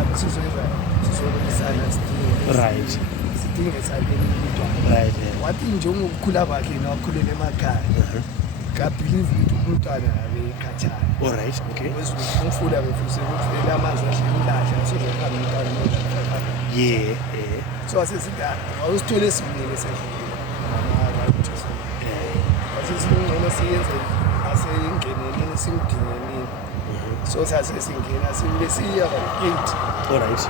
ngabe sizokulisana sidinge Right. sidinge sakini umntwana Right. wathi njengokukhula kwakhe nakhulela emakhaya kabhilive ukuthi umntwana abe khatshana All right. Okay. umfula befuse ukufela amanzi ahlelilahla sizohamba umntwana Yeah. so asesithi awusithole esibuyele sedlule asesingcono siyenze asengeneleni simdingenini so sasesingena sibesiya ba-8 All right.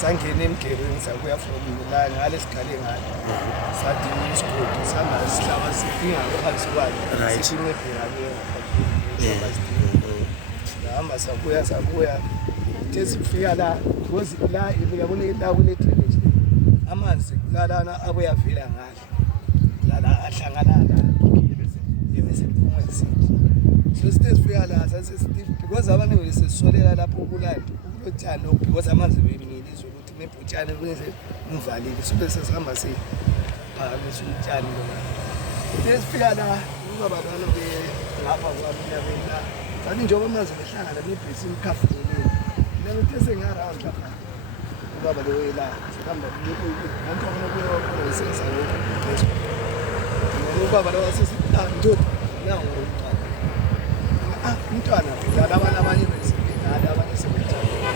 sangena emgereni sakuya from la ngale sikhale ngale sadinga isigodi sangasihlaba sidinga ngaphansi kwakhe Right. sihamba sakuya the sifika la because la uyabona la kune-drainage amanzi lalana abuyavela ngale lana ahlangana la ebese kuphuma isithi so sithe sifika la sasesithi because abantu besisolela lapho ukulanda ukulotshani because amanzi bemile izokuthi nebhutshane bese mvalile so bese sihamba siphakamisa utshani lona sithe sifika la ubabana ngapha kwamina bela sathi njengoba amanzi behlangana nebhesi imkhafuleni nabethe sengaround lapha ubaba lo la sihamba ngakho kuyo sesalo ubaba lo wasesithi ndoda nawo umntwana phela abanye bese abanye sebethatha